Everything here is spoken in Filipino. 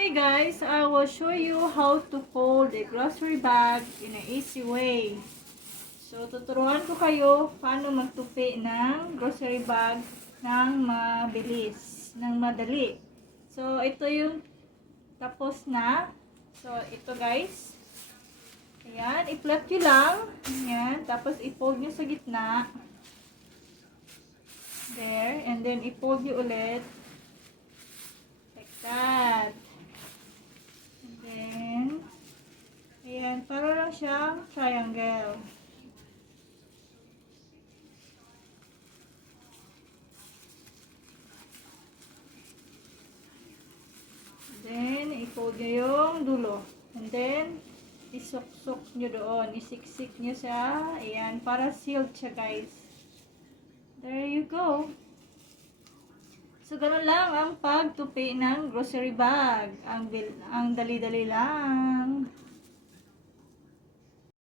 Hey guys, I will show you how to fold a grocery bag in an easy way. So, tuturuan ko kayo paano magtupi ng grocery bag ng mabilis, ng madali. So, ito yung tapos na. So, ito guys. Ayan, i-flat nyo lang. Ayan, tapos i-fold nyo sa gitna. There, and then i-fold nyo ulit. Like that. Then, ayan, para lang siyang triangle. Then, i-fold nyo yung dulo. And then, isok-sok nyo doon. Isiksik nyo siya. Ayan, para sealed siya guys. There you go. So, ganun lang ang pagtupi ng grocery bag. Ang dali-dali lang.